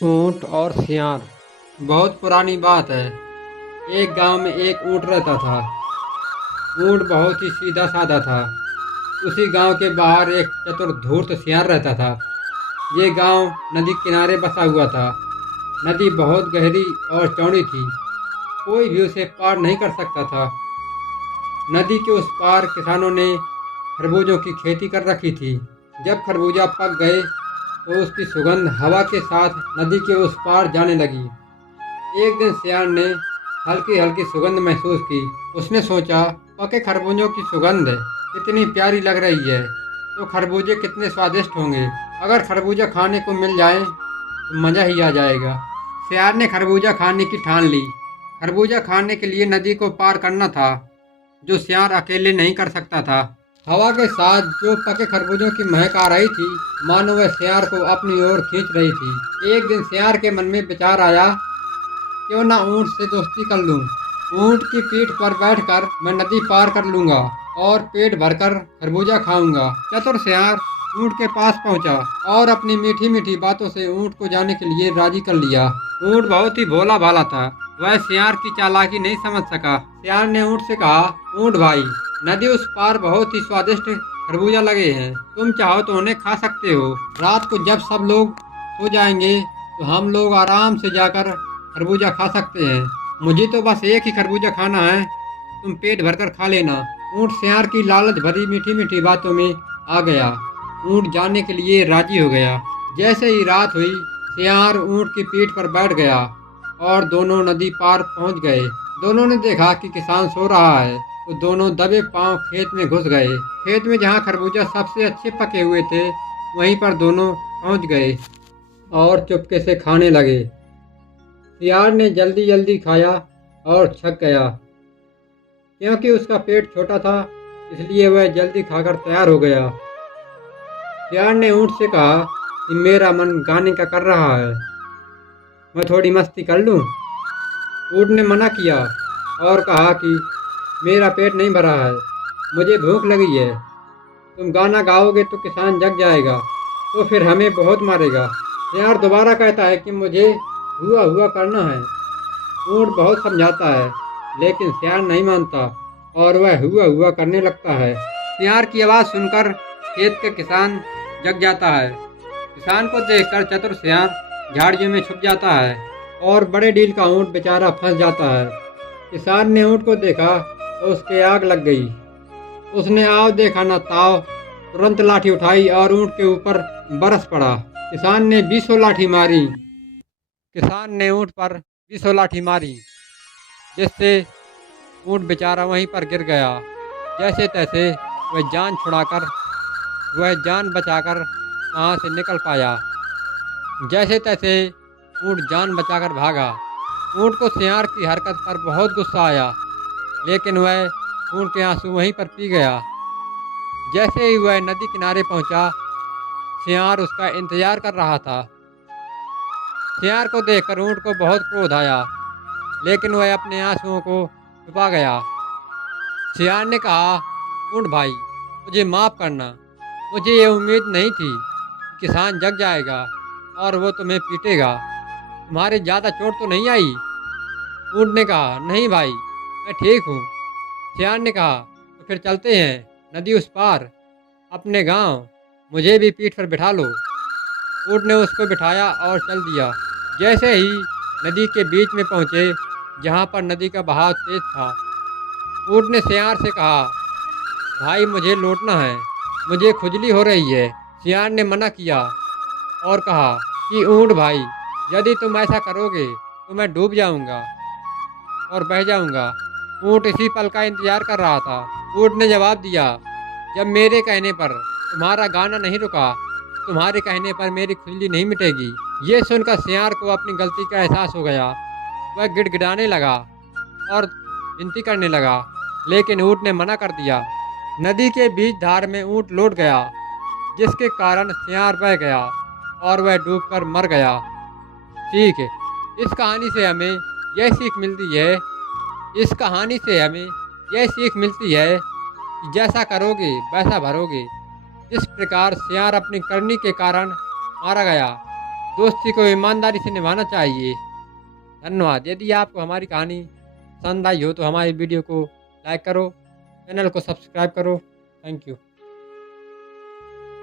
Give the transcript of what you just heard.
ऊंट और सियार। बहुत पुरानी बात है। एक गांव में एक ऊंट रहता था। ऊंट बहुत ही सीधा साधा था। उसी गांव के बाहर एक चतुर धूर्त सियार रहता था। ये गांव नदी किनारे बसा हुआ था। नदी बहुत गहरी और चौड़ी थी। कोई भी उसे पार नहीं कर सकता था। नदी के उस पार किसानों ने खरबूजों की खेती कर रखी थी। जब खरबूजा पक गए तो उसकी सुगंध हवा के साथ नदी के उस पार जाने लगी। एक दिन सियार ने हल्की हल्की सुगंध महसूस की। उसने सोचा, पके खरबूजों की सुगंध कितनी प्यारी लग रही है, तो खरबूजे कितने स्वादिष्ट होंगे। अगर खरबूजा खाने को मिल जाए तो मज़ा ही आ जाएगा। सियार ने खरबूजा खाने की ठान ली। खरबूजा खाने के लिए नदी को पार करना था, जो सियार अकेले नहीं कर सकता था। हवा के साथ जो पके खरबूजों की महक आ रही थी, मानो वह सियार को अपनी ओर खींच रही थी। एक दिन सियार के मन में विचार आया, क्यों ना ऊंट से दोस्ती कर लूं। ऊंट की पीठ पर बैठकर मैं नदी पार कर लूंगा और पेट भरकर खरबूजा खाऊंगा। चतुर सियार ऊंट के पास पहुंचा और अपनी मीठी मीठी बातों से ऊंट को जाने के लिए राजी कर लिया। ऊंट बहुत ही भोला भाला था। वह सियार की चालाकी नहीं समझ सका। सियार ने ऊंट से कहा, ऊंट भाई, नदी उस पार बहुत ही स्वादिष्ट खरबूजा लगे हैं। तुम चाहो तो उन्हें खा सकते हो। रात को जब सब लोग सो जाएंगे तो हम लोग आराम से जाकर खरबूजा खा सकते हैं। मुझे तो बस एक ही खरबूजा खाना है, तुम पेट भरकर खा लेना। ऊंट सियार की लालच भरी मीठी मीठी बातों में आ गया। ऊंट जाने के लिए राजी हो गया। जैसे ही रात हुई, सियार ऊंट की पीठ पर बैठ गया और दोनों नदी पार पहुंच गए। दोनों ने देखा कि किसान सो रहा है, तो दोनों दबे पांव खेत में घुस गए। खेत में जहां खरबूजा सबसे अच्छे पके हुए थे, वहीं पर दोनों पहुंच गए और चुपके से खाने लगे। सियार ने जल्दी जल्दी खाया और छक गया। क्योंकि उसका पेट छोटा था, इसलिए वह जल्दी खाकर तैयार हो गया। सियार ने ऊंट से कहा कि मेरा मन गाने का कर रहा है, मैं थोड़ी मस्ती कर लूं। ऊंट ने मना किया और कहा कि मेरा पेट नहीं भरा है, मुझे भूख लगी है। तुम गाना गाओगे तो किसान जग जाएगा, तो फिर हमें बहुत मारेगा। सियार दोबारा कहता है कि मुझे हुआ हुआ करना है। ऊंट बहुत समझाता है, लेकिन सियार नहीं मानता और वह हुआ हुआ करने लगता है। सियार की आवाज़ सुनकर खेत का किसान जग जाता है। किसान को देखकर चतुर सियार झाड़ियों में छुप जाता है और बड़े डील का ऊंट बेचारा फंस जाता है। किसान ने ऊंट को देखा तो उसके आग लग गई। उसने आव देखा न ताव, तुरंत लाठी उठाई और ऊंट के ऊपर बरस पड़ा। किसान ने बीसों लाठी मारी। किसान ने ऊंट पर बीसों लाठी मारी, जिससे ऊंट बेचारा वहीं पर गिर गया। जैसे तैसे वह जान बचाकर वहाँ से निकल पाया। जैसे तैसे ऊंट जान बचाकर भागा। ऊंट को सियार की हरकत पर बहुत गुस्सा आया, लेकिन वह ऊंट के आंसू वहीं पर पी गया। जैसे ही वह नदी किनारे पहुंचा, सियार उसका इंतजार कर रहा था। सियार को देखकर ऊंट को बहुत क्रोध आया, लेकिन वह अपने आंसुओं को छुपा गया। सियार ने कहा, ऊंट भाई, मुझे माफ़ करना। मुझे ये उम्मीद नहीं थी कि किसान जग जाएगा और वो तुम्हें पीटेगा। तुम्हारे ज़्यादा चोट तो नहीं आई? ऊंट ने कहा, नहीं भाई, मैं ठीक हूँ। सियार ने कहा, तो फिर चलते हैं नदी उस पार, अपने गांव। मुझे भी पीठ पर बिठा लो। ऊंट ने उसको बिठाया और चल दिया। जैसे ही नदी के बीच में पहुँचे, जहाँ पर नदी का बहाव तेज था, ऊंट ने सियार से कहा, भाई मुझे लौटना है, मुझे खुजली हो रही है। सियार ने मना किया और कहा कि ऊंट भाई, यदि तुम ऐसा करोगे तो मैं डूब जाऊंगा और बह जाऊंगा। ऊंट इसी पल का इंतजार कर रहा था। ऊंट ने जवाब दिया, जब मेरे कहने पर तुम्हारा गाना नहीं रुका, तुम्हारे कहने पर मेरी खुजली नहीं मिटेगी। ये सुनकर सियार को अपनी गलती का एहसास हो गया। वह गिड़गिड़ाने लगा और विनती करने लगा, लेकिन ऊंट ने मना कर दिया। नदी के बीच धार में ऊंट लौट गया, जिसके कारण सियार बह गया और वह डूबकर मर गया। ठीक है, इस कहानी से हमें यह सीख मिलती है इस कहानी से हमें यह सीख मिलती है कि जैसा करोगे वैसा भरोगे। जिस प्रकार सियार अपनी करनी के कारण मारा गया, दोस्ती को ईमानदारी से निभाना चाहिए। धन्यवाद। यदि आपको हमारी कहानी पसंद आई हो तो हमारी वीडियो को लाइक करो, चैनल को सब्सक्राइब करो। Thank you.